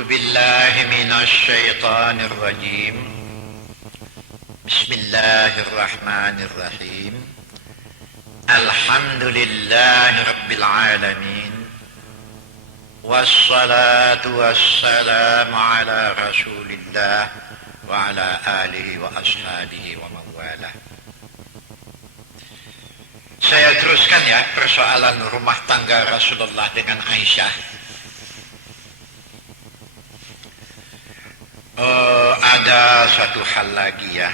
أعوذ بالله من الشيطان الرجيم. بسم الله الرحمن الرحيم. الحمد لله رب العالمين، والصلاة والسلام على رسول الله وعلى آله وأصحابه ومن والاه. Saya teruskan ya persoalan rumah tangga Rasulullah dengan Aisyah. Ada satu hal lagi ya.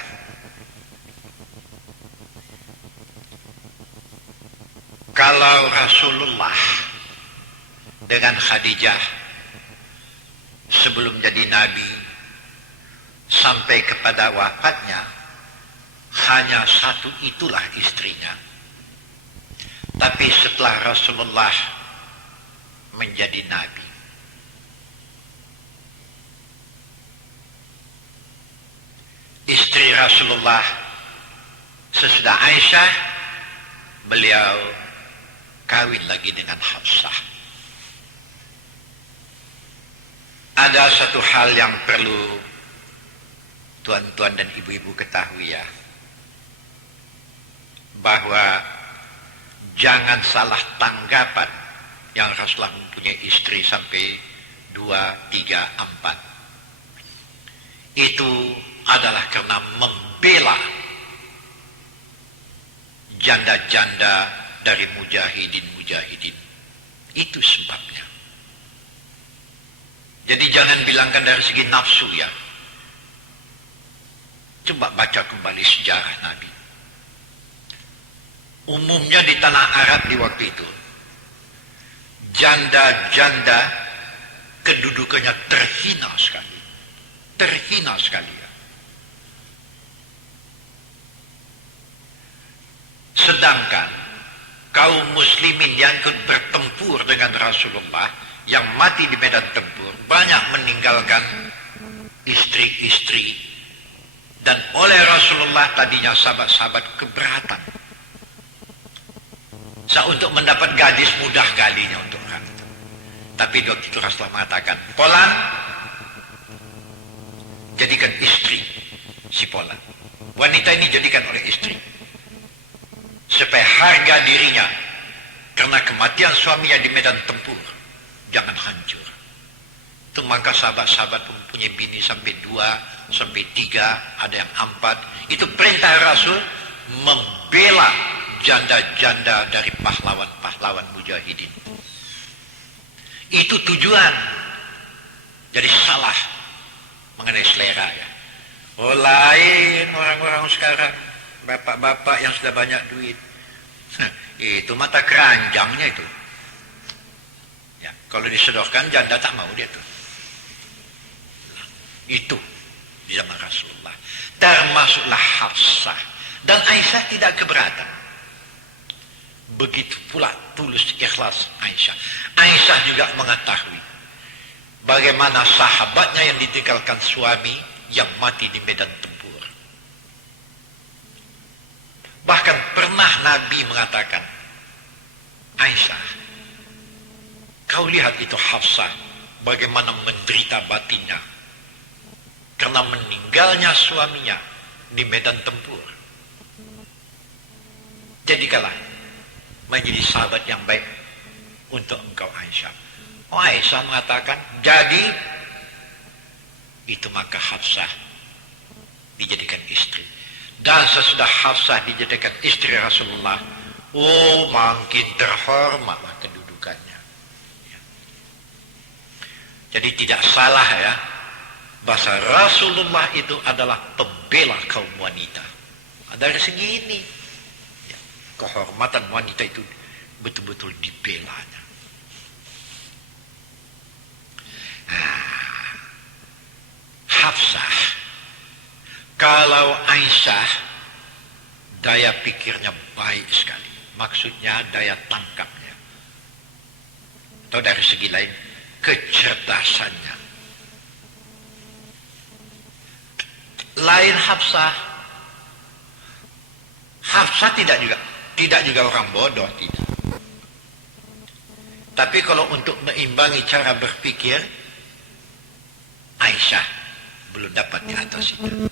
Kalau Rasulullah dengan Khadijah sebelum jadi Nabi sampai kepada wafatnya hanya satu itulah istrinya. Tapi setelah Rasulullah menjadi Nabi, istri Rasulullah sesudah Aisyah, beliau kawin lagi dengan Hafsah. Ada satu hal yang perlu tuan-tuan dan ibu-ibu ketahui ya, bahwa jangan salah tanggapan yang Rasulullah mempunyai istri sampai 2, 3, 4. Itu adalah karena membela janda-janda dari mujahidin. Itu sebabnya. Jadi jangan bilangkan dari segi nafsu ya. Coba baca kembali sejarah Nabi. Umumnya di tanah Arab di waktu itu, janda-janda kedudukannya terhina sekali. Terhina sekali ya. Sedangkan kaum muslimin yang ikut bertempur dengan Rasulullah, yang mati di medan tempur, banyak meninggalkan istri-istri. Dan oleh Rasulullah tadinya sahabat-sahabat keberatan. Untuk mendapat gadis mudah kalinya untuk orang. Tapi waktu itu Rasulullah mengatakan, Polan, jadikan istri si Polan. Wanita ini jadikan oleh istri. Supaya harga dirinya karena kematian suaminya di medan tempur jangan hancur. Itu maka sahabat-sahabat mempunyai bini sampai 2, sampai 3, ada yang 4. Itu perintah Rasul membela janda-janda dari pahlawan-pahlawan mujahidin. Itu tujuan. Jadi salah mengenai selera ya. Oh lain orang-orang sekarang, bapak-bapak yang sudah banyak duit. Itu mata keranjangnya itu. Ya, kalau disodorkan janda tak mau dia tuh. Itu di zaman Rasulullah. Termasuklah Hafsah dan Aisyah tidak keberatan. Begitu pula tulus ikhlas Aisyah. Aisyah juga mengetahui bagaimana sahabatnya yang ditinggalkan suami yang mati di medan tempur. Bahkan pernah Nabi mengatakan, Aisyah, kau lihat itu Hafsah bagaimana menderita batinnya karena meninggalnya suaminya di medan tempur. Jadikanlah menjadi sahabat yang baik untuk engkau Aisyah. Oh, Aisyah mengatakan, jadi itu maka Hafsah dijadikan istri. Dan sesudah Hafsah dijadikan istri Rasulullah, oh makin terhormatlah kedudukannya. Ya. Jadi tidak salah ya, bahasa Rasulullah itu adalah pembela kaum wanita. Dari segi ini kehormatan wanita itu betul-betul dibelanya. Hafsah, kalau Aisyah daya pikirnya baik sekali, maksudnya daya tangkapnya, atau dari segi lain kecerdasannya. Lain Hafsah. Hafsah tidak juga orang bodoh, tidak. Tapi kalau untuk meimbangi cara berpikir, Aisyah belum dapat di atas itu.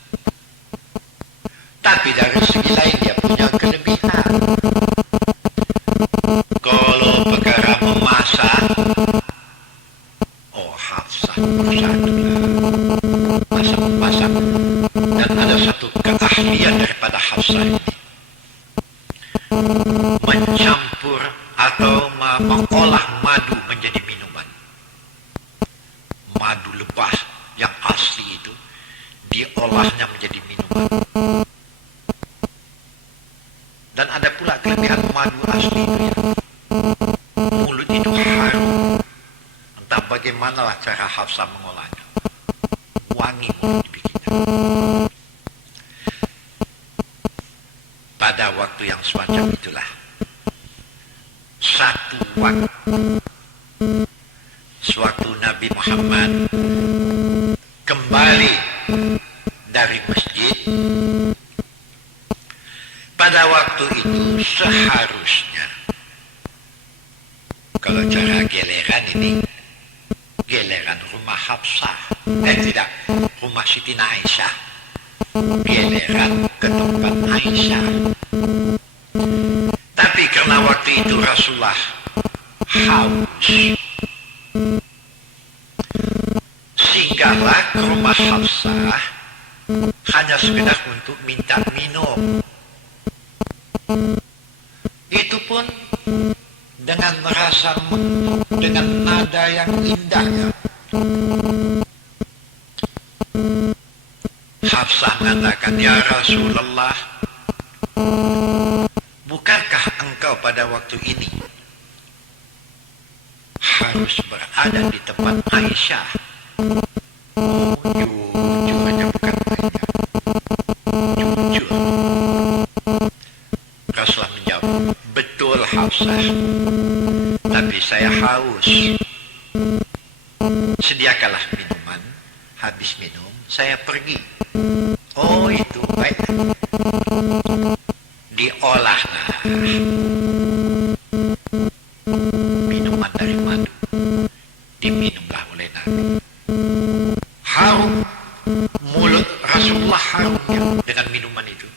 Tapi dari segi lain dia punya kelebihan. Kalau perkara memasak, oh Hafsah bersatu masak. Dan ada satu keahlian daripada Hafsah ini, mencampur atau mengolah madu menjadi minuman. Madu lebah yang asli itu diolahnya menjadi minuman. Dan ada pula kelebihan madu asli itu ya, mulut itu harum. Entah bagaimanalah cara Hafsah mengolahnya, wangi mulut dibikinnya. Pada waktu yang semacam itulah, satu waktu sewaktu Nabi Muhammad kembali dari masjid, pada waktu itu seharusnya, kalau cara geleran ini, geleran rumah Hafsah, tidak, rumah Siti Aisyah, geleran ke tempat Aisyah. Tapi karena waktu itu Rasulullah haus, singgahlah ke rumah Hafsah hanya sekedar untuk minta minum. Itu pun dengan merasa dengan nada yang indah ya. Hafsah mengatakan, ya Rasulullah, bukankah engkau pada waktu ini harus berada di tempat Aisyah? Oh, jujur aja bukan Aisyah. Jujur. Rasulullah menjawab, betul Hafsah, tapi saya haus. Sediakanlah minuman, habis minum saya pergi. Oh itu baik. Diolahlah minuman dari madu, diminumlah oleh Nabi. Harum, mulut Rasulullah harumnya dengan minuman itu.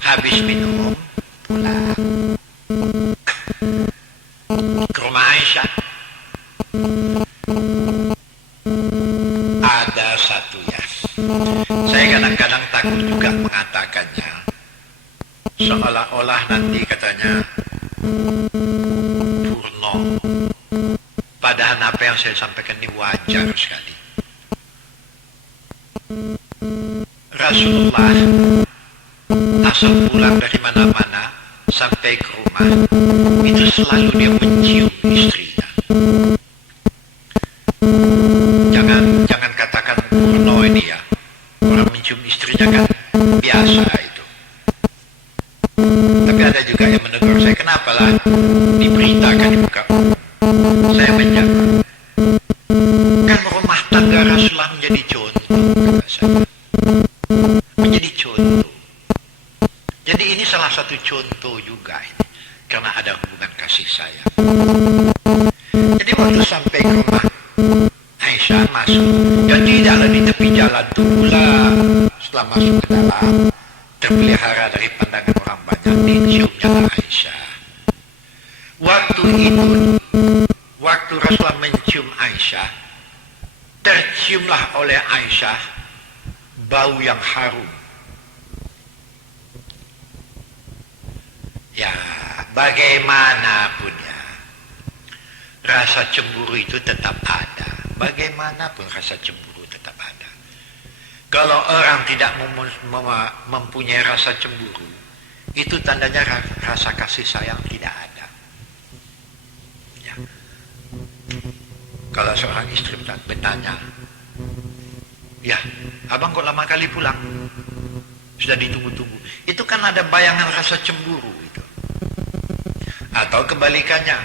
Habis minum, pulang ke rumah Aisyah. Ada satu ya, saya kadang-kadang takut juga mengatakannya, seolah-olah nanti katanya purno. Padahal apa yang saya sampaikan ini wajar sekali. Rasulullah asal pulang dari mana-mana sampai ke rumah itu selalu dia mencium istrinya. Jangan katakan porno ini ya, orang mencium istrinya kan biasa itu. Tapi ada juga yang menegur saya, kenapa lah diberitakan di muka umum? Saya menjawab, kan rumah tangga Rasulullah menjadi contoh, kata saya. Menjadi contoh. Jadi ini salah satu contoh juga ini, karena ada hubungan kasih sayang. Jadi waktu sampai ke rumah Aisyah masuk, ya tidaklah di tepi jalan itu pula. Setelah masuk ke dalam, terpelihara dari pandangan orang banyak, diciumnya Aisyah. Waktu itu, waktu Rasulullah mencium Aisyah, terciumlah oleh Aisyah bau yang harum. Ya, bagaimanapun ya, rasa cemburu itu tetap ada. Bagaimanapun rasa cemburu tetap ada. Kalau orang tidak mempunyai rasa cemburu, itu tandanya rasa kasih sayang tidak ada. Ya. Kalau seorang istri bertanya, ya, abang kok lama kali pulang? Sudah ditunggu-tunggu. Itu kan ada bayangan rasa cemburu itu. Atau kebalikannya,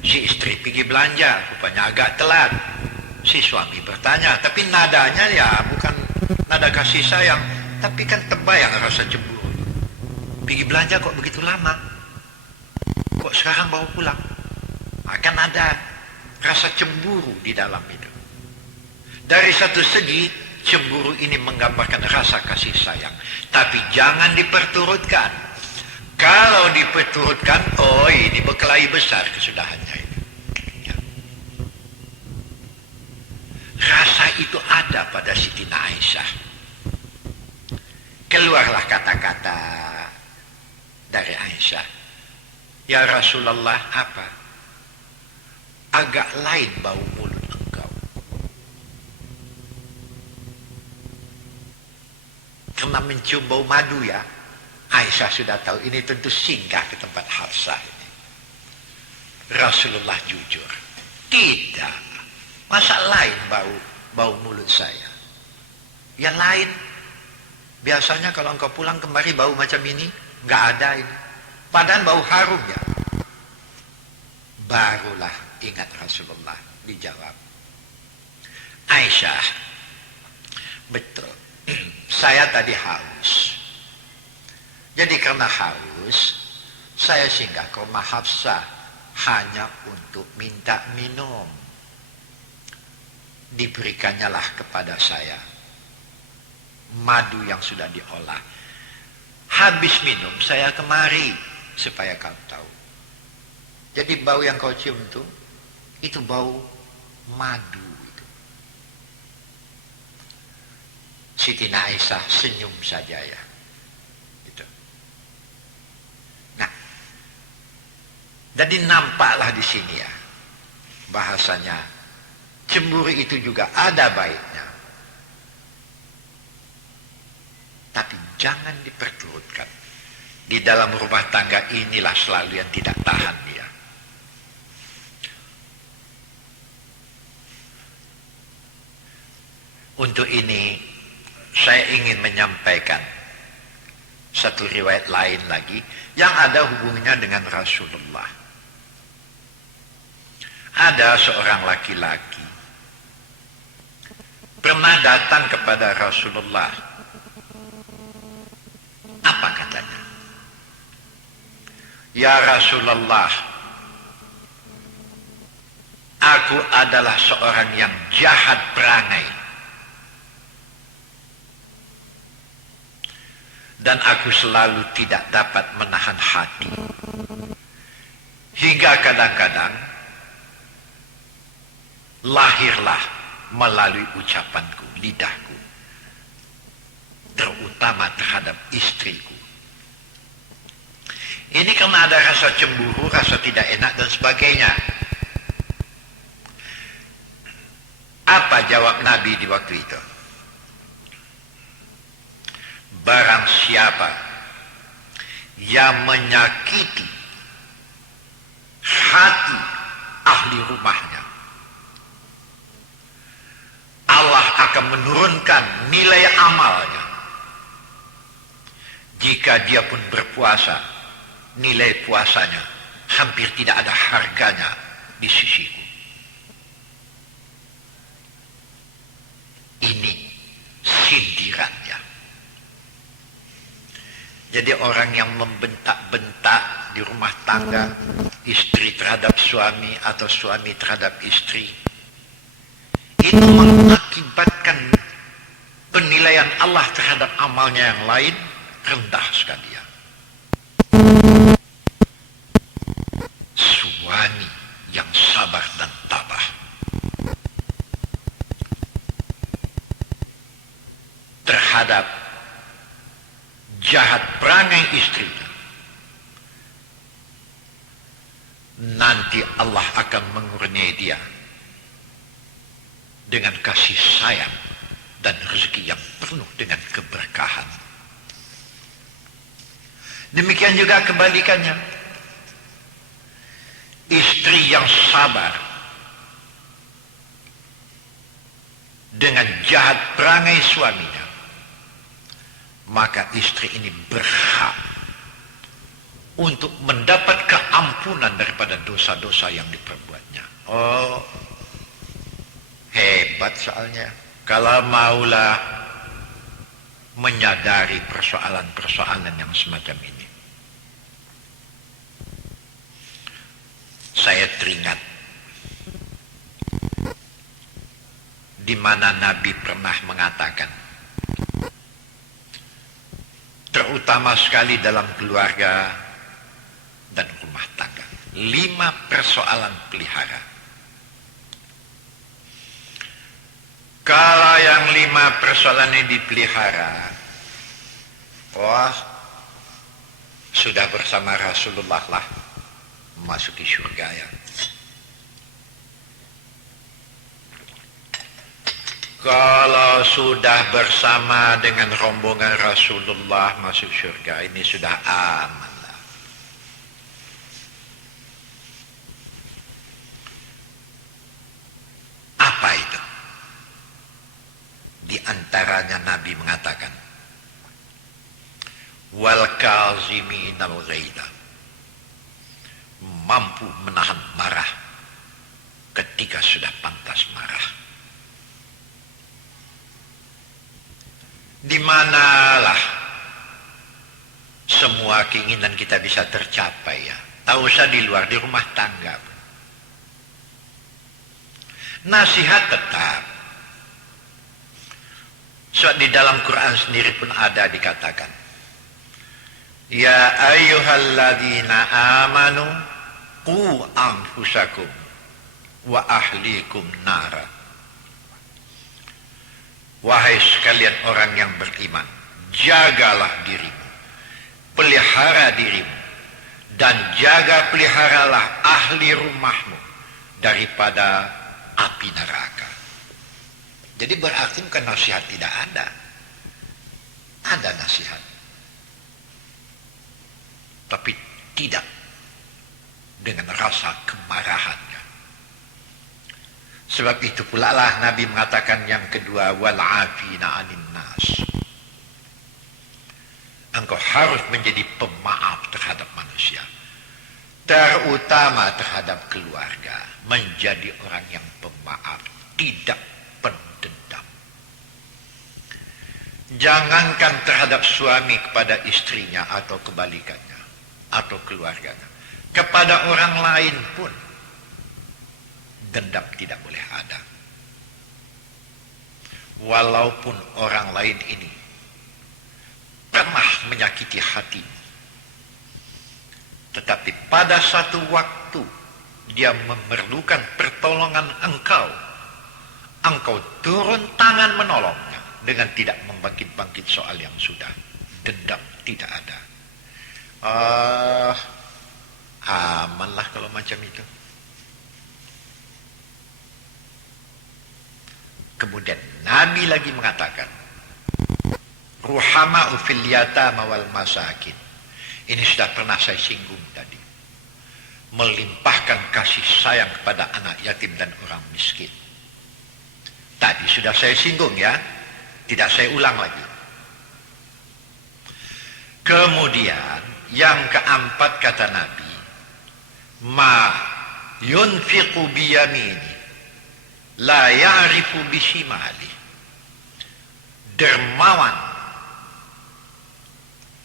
si istri pergi belanja, rupanya agak telat. Si suami bertanya, tapi nadanya ya bukan nada kasih sayang, tapi kan terbayang rasa cemburu. Pergi belanja kok begitu lama? Kok sekarang baru pulang? Akan ada rasa cemburu di dalam itu. Dari satu segi, cemburu ini menggambarkan rasa kasih sayang. Tapi jangan diperturutkan. Kalau diperturutkan, oh ini berkelahi besar kesudahannya ini. Ya. Rasa itu ada pada Siti Aisyah. Keluarlah kata-kata dari Aisyah. Ya Rasulullah, apa? Agak lain bau mulut engkau. Karena mencium bau madu ya. Aisyah sudah tahu ini tentu singgah ke tempat Hafsah ini. Rasulullah jujur. Tidak. Masa lain bau mulut saya? Ya lain. Biasanya kalau engkau pulang kemari bau macam ini, nggak ada ini. Padahal bau harum ya. Barulah ingat Rasulullah dijawab. Aisyah, betul. Saya tadi haus. Jadi karena haus, saya singgah ke rumah Hafsah hanya untuk minta minum. Diberikannya lah kepada saya madu yang sudah diolah. Habis minum saya kemari supaya kau tahu. Jadi bau yang kau cium itu bau madu itu. Siti Aisyah senyum saja ya. Gitu. Nah, jadi nampaklah di sini ya bahasanya cemburu itu juga ada baiknya. Tapi jangan diperturutkan. Di dalam rumah tangga inilah selalu yang tidak tahan dia. Untuk ini saya ingin menyampaikan satu riwayat lain lagi yang ada hubungannya dengan Rasulullah. Ada seorang laki-laki pernah datang kepada Rasulullah. Apa katanya? Ya Rasulullah, aku adalah seorang yang jahat perangai. Dan aku selalu tidak dapat menahan hati. Hingga kadang-kadang lahirlah melalui ucapanku, lidahku. Terutama terhadap istriku. Ini karena ada rasa cemburu, rasa tidak enak dan sebagainya. Apa jawab Nabi di waktu itu? Barang siapa yang menyakiti hati ahli rumahnya, Allah akan menurunkan nilai amalnya. Jika dia pun berpuasa, nilai puasanya hampir tidak ada harganya di sisiku. Ini sindirannya. Jadi orang yang membentak-bentak di rumah tangga, istri terhadap suami atau suami terhadap istri, itu mengakibatkan penilaian Allah terhadap amalnya yang lain rendah sekali ya. Suami yang sabar dan tabah terhadap jahat perangai istrinya, nanti Allah akan mengurniai dia dengan kasih sayang dan rezeki yang penuh dengan keberkahan. Demikian juga kebalikannya. Istri yang sabar dengan jahat perangai suaminya, maka istri ini berhak untuk mendapat keampunan daripada dosa-dosa yang diperbuatnya. Oh, hebat soalnya. Kalau maulah menyadari persoalan-persoalan yang semacam ini. Saya teringat di mana Nabi pernah mengatakan, terutama sekali dalam keluarga dan rumah tangga, 5 persoalan pelihara. Kalau yang 5 persoalan ini dipelihara, wah, sudah bersama Rasulullah lah memasuki surga ya. Kalau sudah bersama dengan rombongan Rasulullah masuk surga, ini sudah aman lah. Apa itu? Di antaranya Nabi mengatakan, wal kaziminal ghaidha, mampu menahan marah ketika sudah pantas marah. Di manalah semua keinginan kita bisa tercapai ya. Tak usah di luar, di rumah tangga. Nasihat tetap. So, di dalam Quran sendiri pun ada dikatakan, ya ayyuhalladzina amanu qu anfusakum wa ahlikum nara. Wahai sekalian orang yang beriman, jagalah dirimu, pelihara dirimu, dan peliharalah ahli rumahmu daripada api neraka. Jadi berarti bukan nasihat tidak ada. Ada nasihat. Tapi tidak dengan rasa kemarahannya. Sebab itu pula lah Nabi mengatakan yang kedua, wal afina 'anil nas. Engkau harus menjadi pemaaf terhadap manusia, terutama terhadap keluarga. Menjadi orang yang pemaaf, tidak pendendam. Jangankan terhadap suami kepada istrinya atau kebalikannya atau keluarganya, kepada orang lain pun dendam tidak boleh ada. Walaupun orang lain ini pernah menyakiti hatimu, tetapi pada satu waktu dia memerlukan pertolongan engkau, engkau turun tangan menolongnya dengan tidak membangkit-bangkit soal yang sudah. Dendam tidak ada. Amanlah kalau macam itu. Kemudian Nabi lagi mengatakan, ruhama'u fil yatama wal masakin. Ini sudah pernah saya singgung tadi. Melimpahkan kasih sayang kepada anak yatim dan orang miskin. Tadi sudah saya singgung ya. Tidak saya ulang lagi. Kemudian yang keempat kata Nabi, ma yunfiqu biyamini la ya'rifu bishimali. Dermawan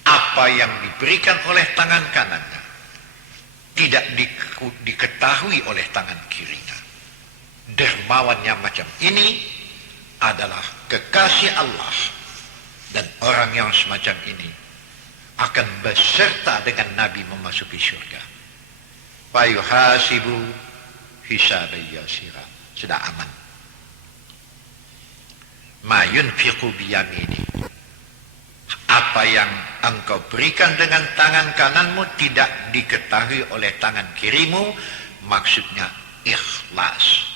apa yang diberikan oleh tangan kanannya tidak diketahui oleh tangan kirinya. Dermawannya macam ini adalah kekasih Allah, dan orang yang semacam ini akan beserta dengan Nabi memasuki surga. Fayuhasibu hisaban yasira. Sudah aman. Ma yunfiqu biyamini. Apa yang engkau berikan dengan tangan kananmu tidak diketahui oleh tangan kirimu, maksudnya ikhlas.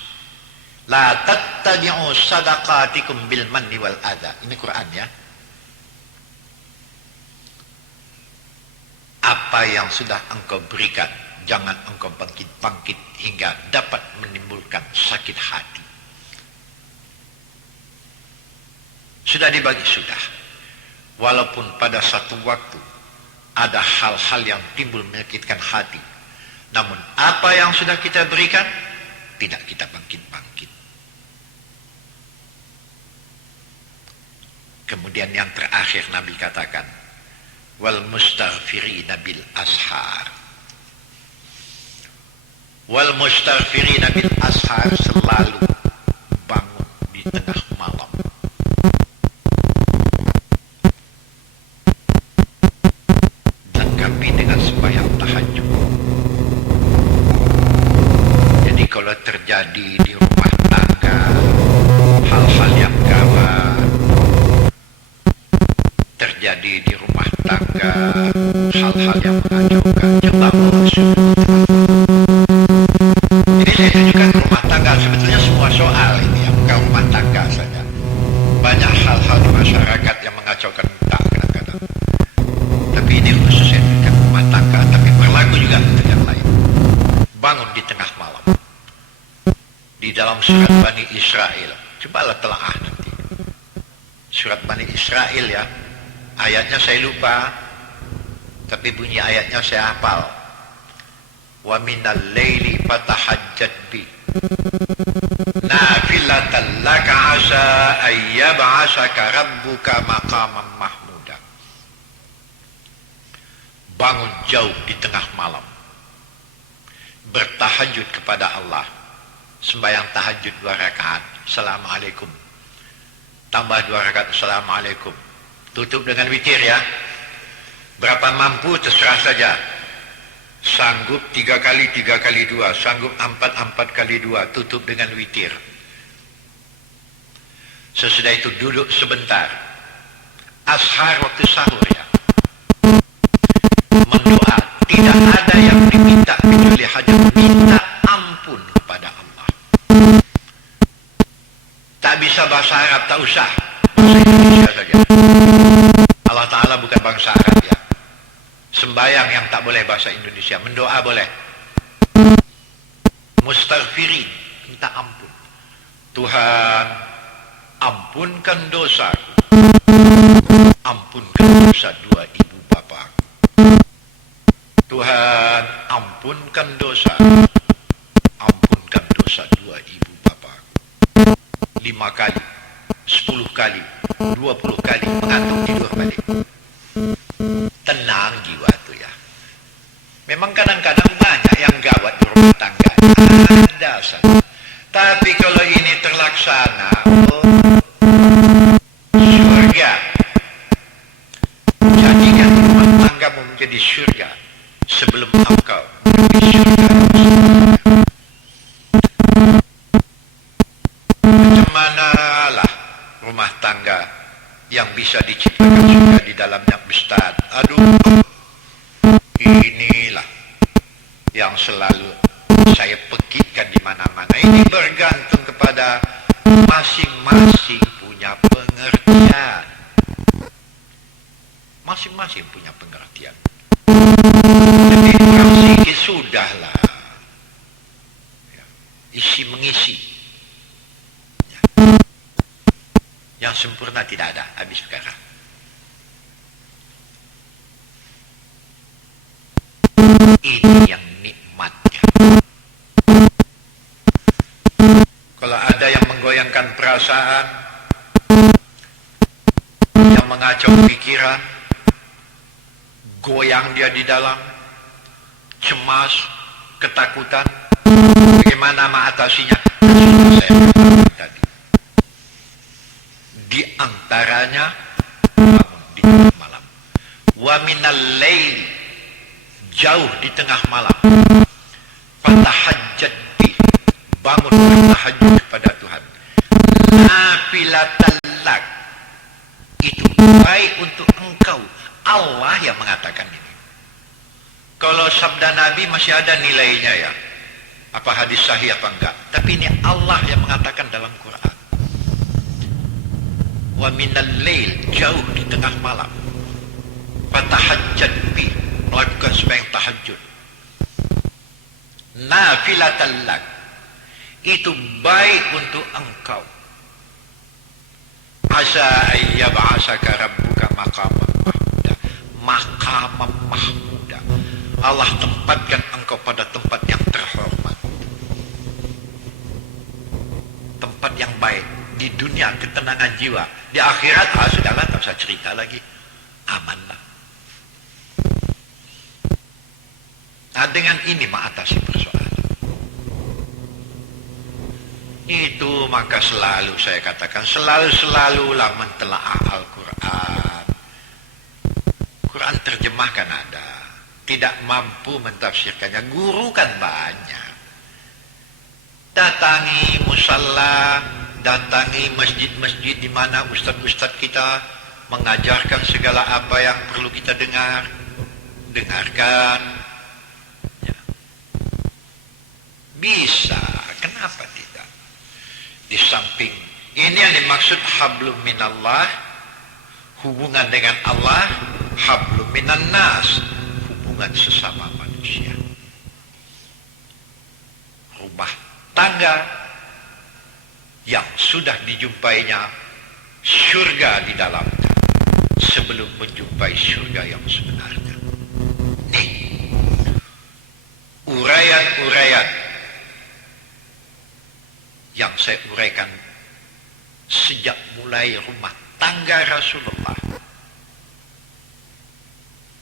La tattabi'u sadaqatikum bil manni wal adha. Ini Quran ya. Apa yang sudah engkau berikan, jangan engkau bangkit-bangkit hingga dapat menimbulkan sakit hati. Sudah dibagi, sudah. Walaupun pada satu waktu ada hal-hal yang timbul menyakitkan hati, namun apa yang sudah kita berikan tidak kita bangkit-bangkit. Kemudian yang terakhir Nabi katakan, wal mustaghfirina bil ashar. Wal mustaghfirina bil ashar, selalu bangun di tengah terjadi di rumah tangga hal-hal yang mengacaukan, coba mengusut. Jadi saya tunjukkan rumah tangga, sebetulnya semua soal ini ya, bukan rumah tangga saja. Banyak hal-hal di masyarakat yang mengacaukan tak kadang-kadang. Tapi ini khusus saya tunjukkan rumah tangga, tapi berlaku juga untuk yang lain. Bangun di tengah malam. Di dalam surat Bani Israel, cobalah telaah nanti. Surat Bani Israel ya, ayatnya saya lupa, tapi bunyi ayatnya saya hafal. Wa minal laili fatahajjat bi nafilatan laka asa ayyab'asaka rabbuka maqaman mahmuda. Bangun jauh di tengah malam, bertahajud kepada Allah, sembahyang tahajud 2 rakaat, Assalamualaikum, tambah 2 rakaat, Assalamualaikum, tutup dengan witir ya. Berapa mampu terserah saja. Sanggup 3 kali 3 kali 2, sanggup 4 kali 2, tutup dengan witir. Sesudah itu duduk sebentar, ashar waktu sahur ya, mendoa. Tidak ada yang diminta kecuali hanya minta ampun kepada Allah. Tak bisa bahasa Arab, tak usah, bahasa Indonesia saja. Allah Ta'ala bukan bangsa Arab ya. Sembayang yang tak boleh bahasa Indonesia, mendoa boleh. Mustaghfirin, minta ampun. Tuhan, ampunkan dosa, ampunkan dosa 2 ibu bapa. Tuhan, ampunkan dosa, ampunkan dosa 2 ibu bapa. 5 kali, 10 kali, 20 kali, mengantuk tidur balik. Tenang jiwa tu ya. Memang kadang-kadang banyak yang gawat di rumah tangga, ada saja. Tapi kalau ini terlaksana, surga. Jadikan rumah tanggamu menjadi surga sebelum engkau menjadi surga. Macam manalah rumah tangga yang bisa diciptakan surga di dalamnya, Ustaz? Aduh, inilah yang selalu saya pekitkan di mana-mana. Ini bergantung kepada masing-masing punya pengertian. Masing-masing punya pengertian. Jadi kurang sikit sudahlah. Ya, isi mengisi. Ya. Yang sempurna tidak ada, habis perkara. Ini yang nikmatnya. Kalau ada yang menggoyangkan perasaan, yang mengacau pikiran, goyang dia di dalam, cemas, ketakutan, bagaimana mengatasinya? Sudah saya katakan tadi. Di antaranya bangun di tengah malam. Wa minal laili, jauh di tengah malam. Fatahajjat bi, bangun bertahajud kepada Tuhan. Nafilatan lak, itu baik untuk engkau. Allah yang mengatakan ini. Kalau sabda Nabi masih ada nilainya ya, apa hadis sahih apa enggak, tapi ini Allah yang mengatakan dalam Quran. Wa minal lail, jauh di tengah malam. Fatahajjat bi, melakukan sembahyang tahajud. Nafilatan lak, itu baik untuk engkau. Asa ayyab'asaka rabbuka maqaman mahmuda. Maqaman mahmuda, Allah tempatkan engkau pada tempat yang terhormat, tempat yang baik. Di dunia ketenangan jiwa, di akhirat sudahlah, tak usah cerita lagi, amanlah. Nah, dengan ini mengatasi persoalan itu, maka selalu saya katakan, selalulah mentelaah Al-Quran. Quran terjemahkan ada, tidak mampu mentafsirkannya, guru kan banyak. Datangi musalla, datangi masjid-masjid di mana ustaz-ustaz kita mengajarkan segala apa yang perlu kita dengarkan. Ya. Bisa, kenapa tidak? Di samping ini yang dimaksud hablum minallah, hubungan dengan Allah, hablum minan nas, hubungan sesama manusia. Rumah tangga yang sudah dijumpainya surga di dalamnya sebelum menjumpai surga yang sebenarnya. Nih, uraian-uraian yang saya uraikan sejak mulai rumah tangga Rasulullah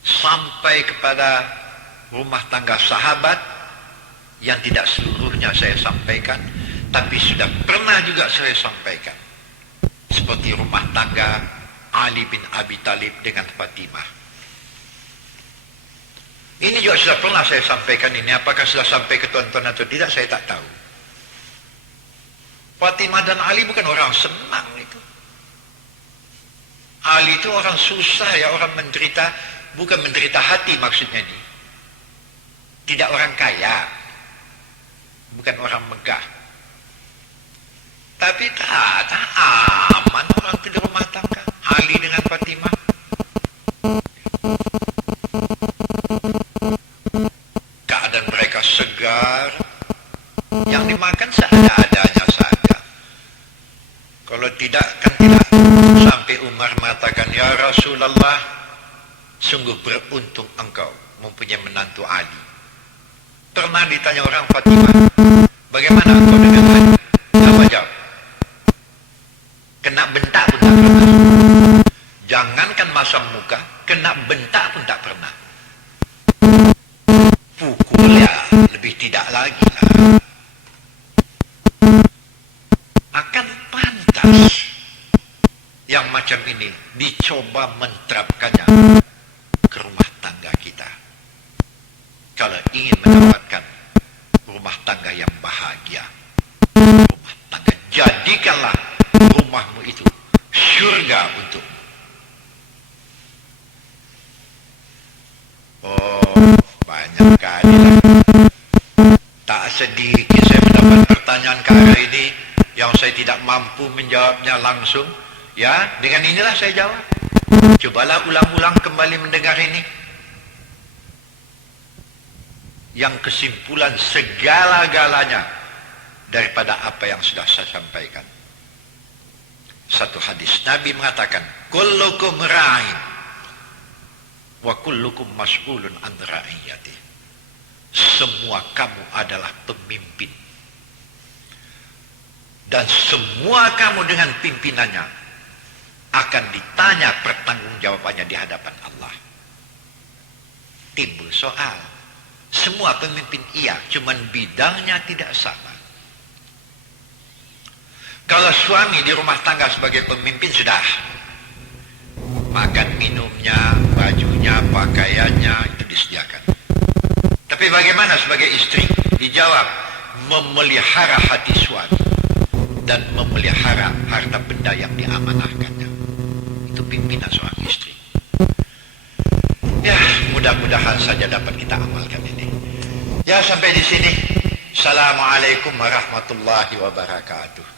sampai kepada rumah tangga sahabat yang tidak seluruhnya saya sampaikan, tapi sudah pernah juga saya sampaikan. Seperti rumah tangga Ali bin Abi Thalib dengan Fatimah. Ini juga sudah pernah saya sampaikan ini. Apakah sudah sampai ke tuan-tuan atau tidak, saya tak tahu. Fatimah dan Ali bukan orang senang itu. Ali itu orang susah ya, orang menderita. Bukan menderita hati maksudnya ini. Tidak orang kaya. Bukan orang megah. Tapi tak aman orang itu di rumah tangga. Ali dengan Fatimah. Keadaan mereka segar. Yang dimakan seada-adanya saja. Kalau tidak, kan tidak. Sampai Umar mengatakan, ya Rasulullah, sungguh beruntung engkau mempunyai menantu Ali. Pernah ditanya orang Fatimah, bagaimana engkau dengan Ali? Apa jawab? Kena bentak pun tak pernah. Jangankan masam muka, kena bentak pun tak pernah. Pukul ya, lebih tidak lagi lah. Akan pantas yang macam ini dicoba menerapkannya ke rumah tangga kita. Kalau ingin mendapatkan rumah tangga yang bahagia, rumah tangga, jadikanlah rumahmu itu surga untukmu. Oh, banyak kali lah. Tak sedikit saya mendapat pertanyaan ke arah ini yang saya tidak mampu menjawabnya langsung. Ya, dengan inilah saya jawab. Cobalah ulang-ulang kembali mendengar ini. Yang kesimpulan segala-galanya daripada apa yang sudah saya sampaikan. Satu hadis Nabi mengatakan, kullukum ra'in wa kullukum mas'ulun an ra'iyati. Semua kamu adalah pemimpin. Dan semua kamu dengan pimpinannya akan ditanya pertanggungjawabannya di hadapan Allah. Timbul soal. Semua pemimpin iya, cuman bidangnya tidak sama. Kalau suami di rumah tangga sebagai pemimpin sudah. Makan minumnya, bajunya, pakaiannya itu disediakan. Tapi bagaimana sebagai istri? Dijawab, memelihara hati suami dan memelihara harta benda yang diamanahkannya. Itu pimpinan seorang istri. Ya, mudah-mudahan saja dapat kita amalkan ini. Ya, sampai di sini. Assalamualaikum warahmatullahi wabarakatuh.